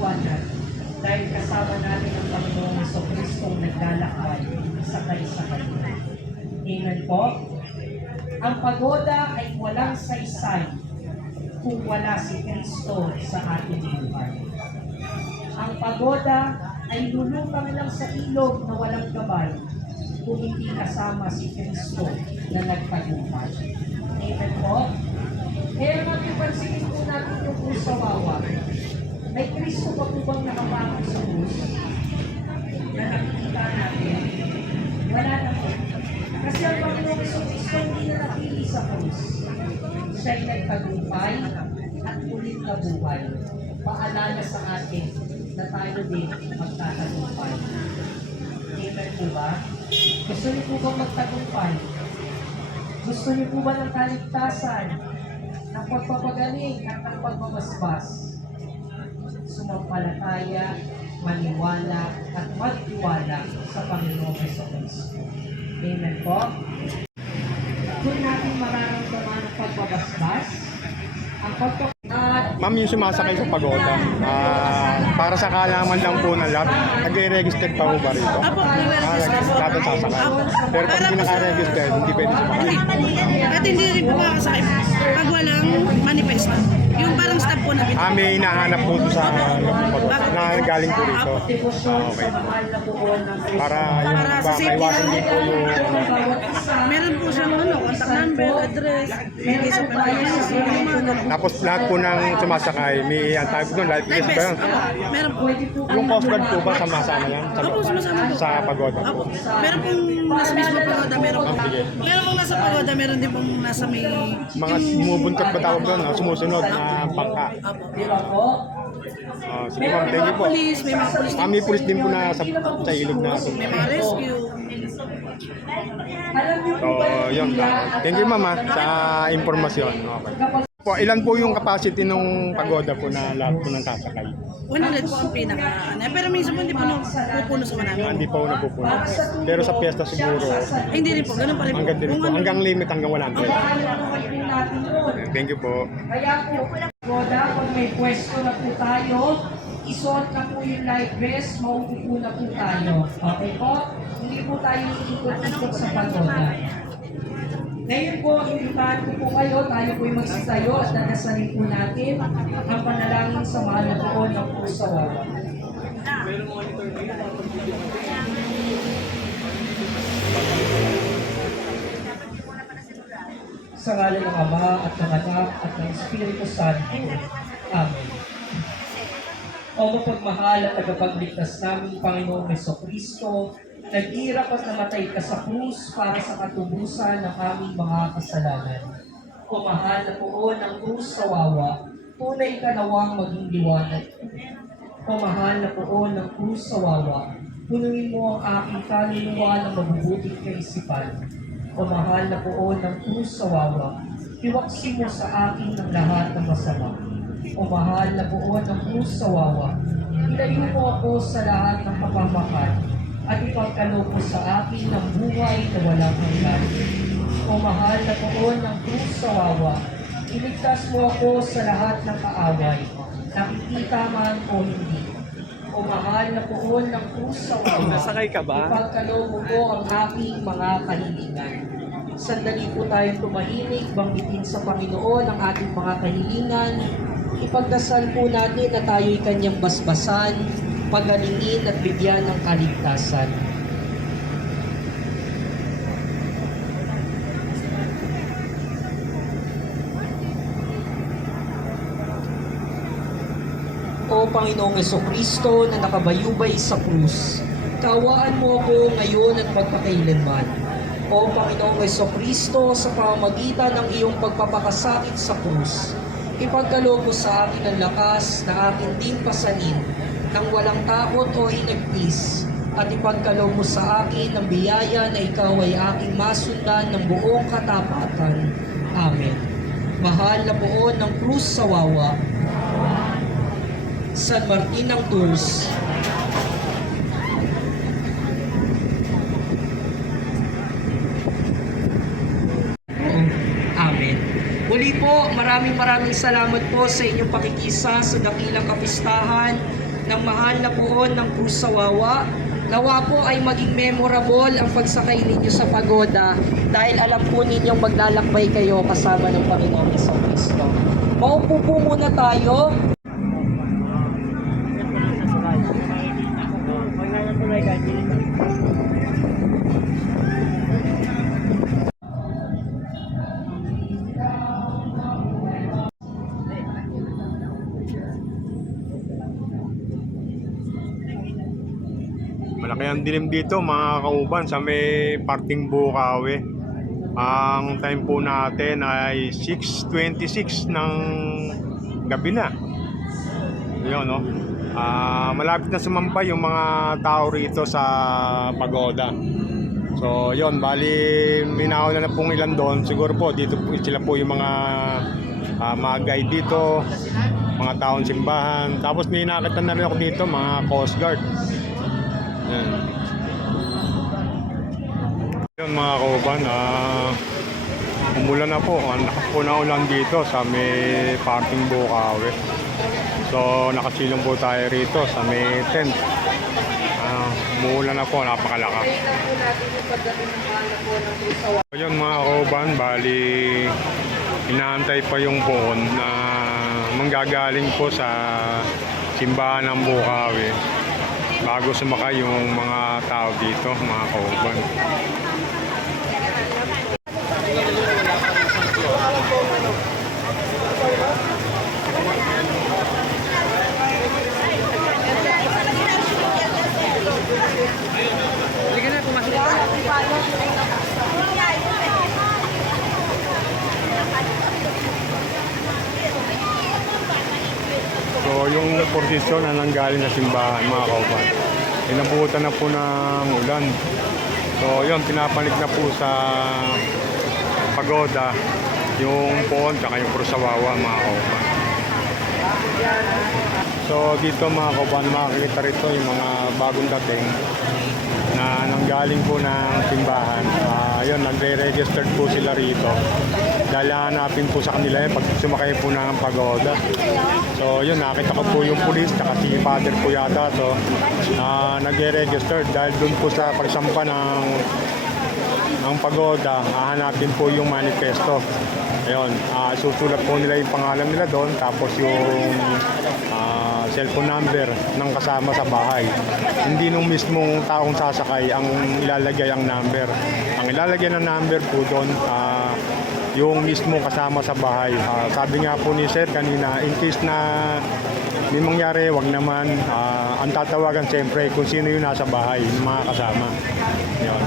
liwanag dahil kasama natin ang Panginoong Jesucristong naglalakbay sa Kanya. Amen po. Ang pagoda ay walang saysay kung wala si Kristo sa ating buhay. Ang pagoda ay lulutang lang sa ilog na walang gabay kung hindi kasama si Kristo na nagtagumpay. Amen po. Kaya mapipansinin po natin yung krus sa wawa. May Kristo pa po bang nakapangit sa krus na nakikita natin? Wala na po. Kasi ang Panginoong Jesucristo hindi na napili sa krus. Siya'y nagtagumpay at ulit na buhay. Paalala sa atin na tayo din magtatagumpay. Amen po ba? Gusto niyo po bang magtagumpay? Gusto niyo po ba ng kaligtasan, ng pagpapagaling at ng pagmamasbas? Sumampalataya, maniwala at magtiwala sa Panginoong Jesucristo. Amen po? Kung natin mararamdaman ang pagbabasbas, ang Ma'am, yung sumasakay sa pagoda, para sa kalaman lang po ng lahat, nag-register pa po ba rito? Apo, nag-register po. Dapat sasakay. Pero pag hindi naka-register, hindi pwede sumakay. At hindi rin po makakasakay pag walang manifesto. Yung parang stop po na pinag- May hinahanap po sa pagoda na galing po rito. Okay. Para yung maiwasan din po yung... Meron po siyang contact number, address, case of violence, yung mga ganun. Tapos lahat po ng sumasakay, may ang tawag doon, life vest ba yun? Meron po. Yung Coast Guard po ba sama-sama yan? Opo, sumasama po. Sa pagoda po. Opo. Meron pong nasa mismo pagoda, meron po. Sige. Meron pong nasa pagoda, meron din pong nasa may... Mga bumubuntot ba tawag doon, sumusunod na pangka. Opo. Sige ma'am, thank you po. Police, may mga police. May pulis din po na sa ilog na. May mga rescue. So, yun. Thank you ma'am sa impormasyon. Okay. Po, ilan po yung capacity nung pagoda po na lahat po ng sasakay? 100 po ang pinaka. Pero minsan po hindi po pupuno sa 100. Hindi po napupuno. Pero sa piyesta siguro, Hindi rin po, ganun pa rin po. hanggang din po. Hanggang limit, hanggang 100. Thank you po. Kaya po, pagoda, kung may pwesto na po tayo, isuot na po yung life vest, mauupo na po tayo. Okay po? Hindi po tayo iikot-ikot sa pagoda. Ngayon po, imbitahan ko po kayo, tayo po yung magsitayo at nanasanin po natin ang panalangin sa mahal na poon ng puso. Sa ngalan ng Ama at ng Anak at ng Espiritu Santo. Amen. O mapagmahal at tagapagligtas namin Panginoong Jesucristo, nag-irap at namatay ka sa krus para sa katubusan ng aming mga kasalanan. O mahal na poon ng krus sa wawa, tunay ka nawang maging liwanag. O mahal na poon ng krus sa wawa, punuin mo ang aking kaluluwa ng mabubuting kaisipan. O mahal na poon ng krus sa wawa, iwaksi mo sa akin ng lahat ng masama. O mahal na poon ng krus sa wawa, ilayo mo ako sa lahat ng kapamakan at ipagkaloob mo sa akin ng buhay na walang hanggan. O mahal na poon ng krus sa wawa, iligtas mo ako sa lahat ng kaaway, nakikita man o hindi. O mahal na poon ng krus sa wawa, Nasakay ka ba? ipagkaloob mo po ang aking mga kahilingan. Sandali po tayong tumahimik, banggitin sa Panginoon ang ating mga kahilingan. Ipagdasal po natin na tayo'y kanyang basbasan, pagalingin at bigyan ng kaligtasan. O Panginoong Jesucristo na nakabayubay sa krus, kaawaan mo ako ngayon at magpakailanman. O Panginoong Jesucristo, sa pamamagitan ng iyong pagpapakasakit sa krus, ipagkaloob mo sa akin ang lakas na akin din pasanin nang walang takot o hinagpis, at ipagkaloob mo sa akin ang biyaya na ikaw ay aking masundan ng buong katapatan. Amen. Mahal na poon ng krus sa wawa, San Martin ng Tours, Amen. Muli po, maraming salamat po sa inyong pakikisa sa dakilang kapistahan ng mahal na puon ng Cruz Sawawa. Nawa po ay maging memorable ang pagsakay ninyo sa pagoda dahil alam po ninyong maglalakbay kayo kasama ng Panginoong Kristo. Maupo po muna tayo. Malaki ang dilim dito mga kauban sa may parting Bukawi. Ang time po natin ay 6:26 ng gabi na. Yun, no? Malapit na sumambay yung mga tao rito sa pagoda. So yun, bali minaw na pong ilan doon. Siguro po dito po sila po yung mga guide dito, mga taong simbahan. Tapos may nakita na rin ako dito mga Coast Guard. Yan. Yun mga kauban, umulan na po. Lakas po na ulan dito sa may parking Bukawi. So nakasilong po tayo rito sa may tent. Umulan na po, napakalakas. So yun mga kauban, bali inaantay pa yung buon na manggagaling po sa simbahan ng Bukawi bago sumakay yung mga tao dito, mga kauban. So yung posisyon na nanggaling na simbahan mga kauban, inabutan na po ng ulan. So yun, pinapanik na po sa pagoda yung poon tsaka yung Cruz Sawawa mga kauban. So dito mga kauban, makikita rito yung mga bagong dating na nanggaling po ng simbahan. Yun, nagre-registered po sila rito. Dahil hanapin po sa kanila pag sumakay po ng pagoda. So yun, nakita ko po yung pulis tsaka si father po yata. So nagre-register dahil dun po sa pagsampa ng pagoda, hahanapin po yung manifesto. Ayun, susulat po nila yung pangalan nila doon, tapos yung cellphone number ng kasama sa bahay. Hindi nung mismong taong sasakay ang ilalagay ang number. Ang ilalagay ng number po doon, yung mismo kasama sa bahay. Sabi nga po ni Sir kanina, in case na may mangyari, wag naman, ang tatawagan siyempre kung sino yung nasa bahay, yung mga kasama. Yun.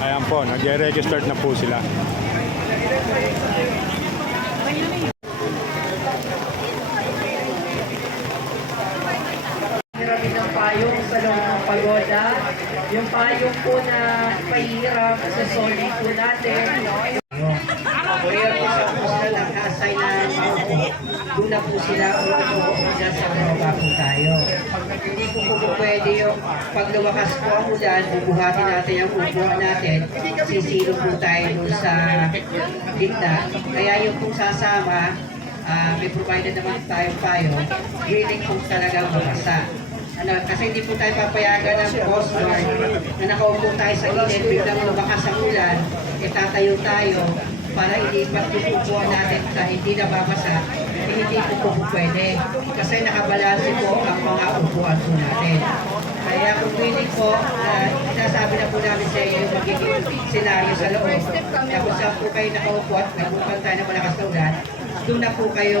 Ayan po, nag-registered na po sila. Hiramin ng payong sa loob ng pagoda. Yung payong po na pahihirap sa solid po natin. Kaya po sa pusta ng kasay na doon na po sila dyan sa mga po tayo. Hindi po pwede yung pag lumakas po ang ulan, bubuhatin natin ang upuan natin, sisilo po tayo doon sa gitna. Kaya yung kung sasama, may provided naman tayong payo, willing po talagang bumasa. Kasi hindi po tayo papayagan ng Coast Guard na nakaupo tayo sa init, biglang lumakas ang ulan, tatayo tayo para ilipat yung upuan natin sa hindi nababasa, hindi po pwede. Kasi nakabalanse po ang mga upuan po natin. Kaya kung willing po, sinasabi na po namin sa inyo yung magiging senaryo sa loob. Kung saan po kayo nakaupo at nagbukan tayo ng malakas na ulan, doon na po kayo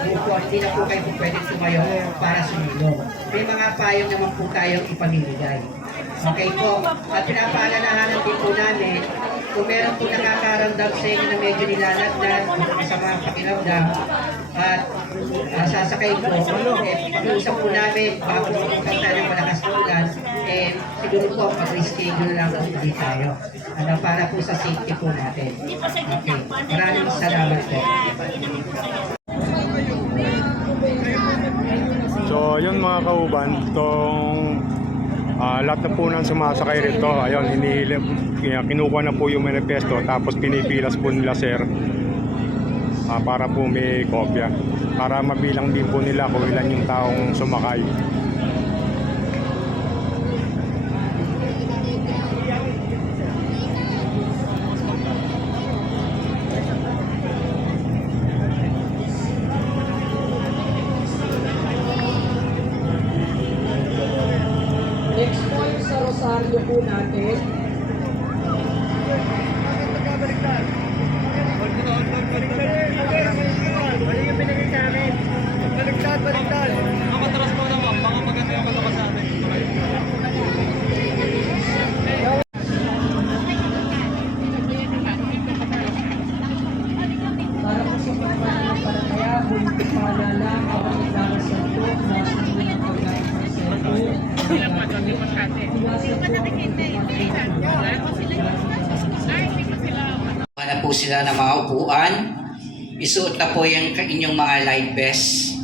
upo, hindi na po kayo pwede tumayo para sumilong. May mga payong naman po tayong ipamimigay. Okay po. At pinapaalalahanan din po namin, kung meron po nakakaramdam sa inyo na medyo nilalagdag, sa mga pakiramdam, at sasakay po, pag-uusap po namin, bago po pumunta ng malakas na ulan, siguro po, mag-reschedule lang po hindi tayo. Para po sa safety po natin. Okay. Maraming salamat po. So yun mga kauban, itong lahat na po nang sumasakay rito, ayun, kinukuha na po yung manifesto, tapos pinipilas po nila Sir para po may kopya. Para mabilang din po nila kung ilan yung taong sumakay. Next point sa Rosario po natin. Baliktad. Makatras po naman, baka maganda yung kalabas sa atin. Para po sa pagpapalataya, buhay paalala, ang nagdarasanto, nasa ng pagkain ng sento, na po sila ng mga upuan. Isuot na po yung inyong mga life vest.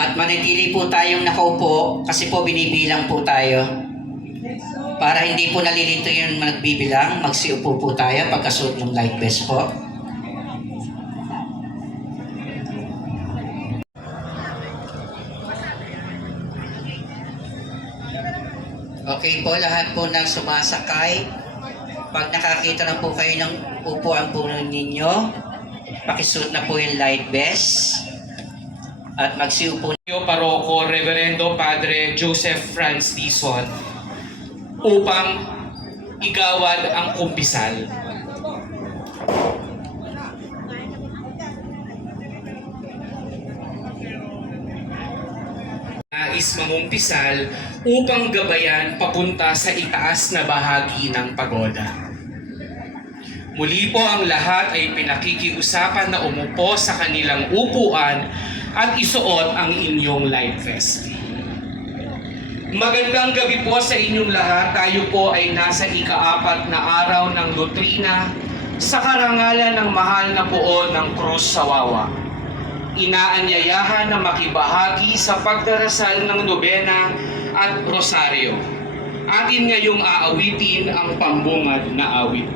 At manatili po tayong nakaupo kasi po binibilang po tayo. Para hindi po nalilito yung nagbibilang, magsiupo po tayo pagkasuot ng life vest po. Okay po, lahat po ng sumasakay. Pag nakakita na po kayo ng upuan po ninyo, pakisuot na po yung light vest at magsiupo. Paroko Reverendo Padre Joseph Franz Dizon upang igawad ang kumpisal. Nais mamumpisal upang gabayan papunta sa itaas na bahagi ng pagoda. Muli po ang lahat ay pinakikiusapan na umupo sa kanilang upuan at isuot ang inyong life vest. Magandang gabi po sa inyong lahat. Tayo po ay nasa ika-4 na araw ng Lutrina sa karangalan ng mahal na poon ng Cruz sa Wawa. Inaanyayahan na makibahagi sa pagdarasal ng nobena at rosaryo. Atin ngayong aawitin ang pambungad na awit.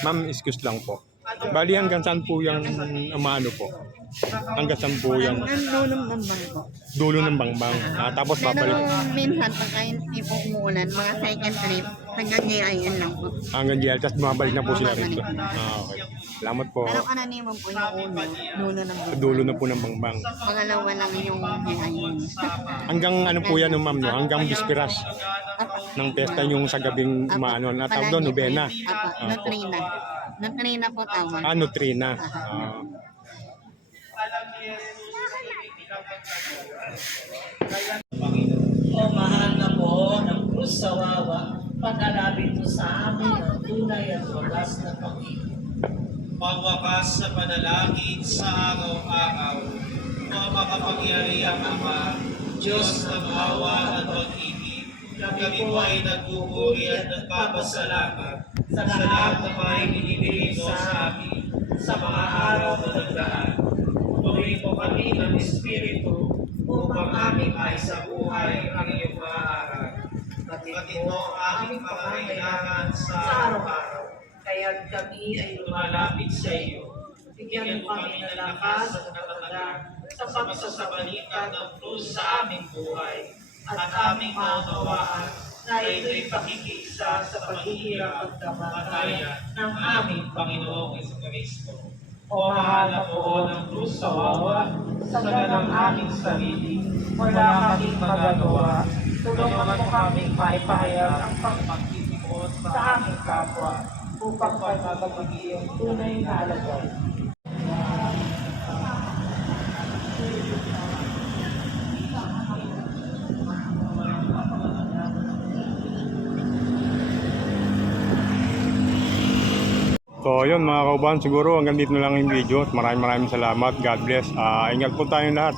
Ma'am, excuse lang po. Bali hanggang saan po yung ano po? Hanggang saan po yung Ang lulong ng bangko. dulo ng bangbang? Tapos Pero babalik minsan pag kayo hindi po umuulan, mga second trip, hanggang GIN lang po. hanggang GL, tapos bumabalik na po sila rito. Okay. Salamat po. Pero kananiman po yung uno, dulo ng bangko. Dulo na po ng bangbang. Pangalawa lang yung GIN. Hanggang ano po yan, ma'am, no? Hanggang bisperas ng pesta yung sa gabing maano. Natawag doon, nobena. Apa, Nutrina. Nutrina po tawag. Nutrina. O mahal na po ng Cruz sa Wawa, pag-alabit mo sa amin ang tunay at wagas na pag-ibig. Pagwakas sa panalangin sa araw-araw, o makapangyarihang Ama, Diyos ng awa at pag-ibig, kami po ay nagpupuri at nagpapasalamat sa lahat na may binibigay mo sa amin sa mga araw na nagdaan. Tuloy po kami ng Espiritu upang aming maisa buhay ang iyong maaral. Batid mo ang aming pangangailangan sa araw-araw. Kaya't kami ay Lumalapit sa iyo. bigyan mo kami ng lakas at katatagan sa pagsasabalitan ng krus sa aming buhay at aming maunawaan na ito'y pakikisa sa paghihirap at kamatayan ng aming Panginoong Jesucristo. O mahal na poon ng krus sa wawa, sa ganang aming sarili, wala kaming magagawa. Tulungan mo kaming maipahayag ang pagpagtitipon sa aming kapwa upang pagmamagiging ang tunay na alagad. So yun mga kauban, siguro hanggang dito na lang yung video at maraming salamat. God bless. Ingat po tayong lahat.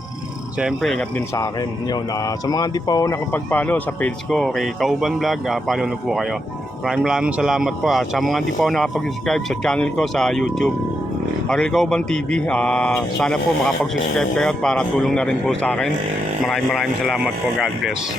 Siyempre, ingat din sa akin. Yun, sa mga hindi pa ako nakapag-follow sa page ko, kay Kauban Vlog, follow na po kayo. Maraming salamat po. Sa mga hindi pa ako nakapag-subscribe sa channel ko sa YouTube, Aril Kauban TV, sana po makapag-subscribe kayo para tulong na rin po sa akin. Maraming salamat po. God bless.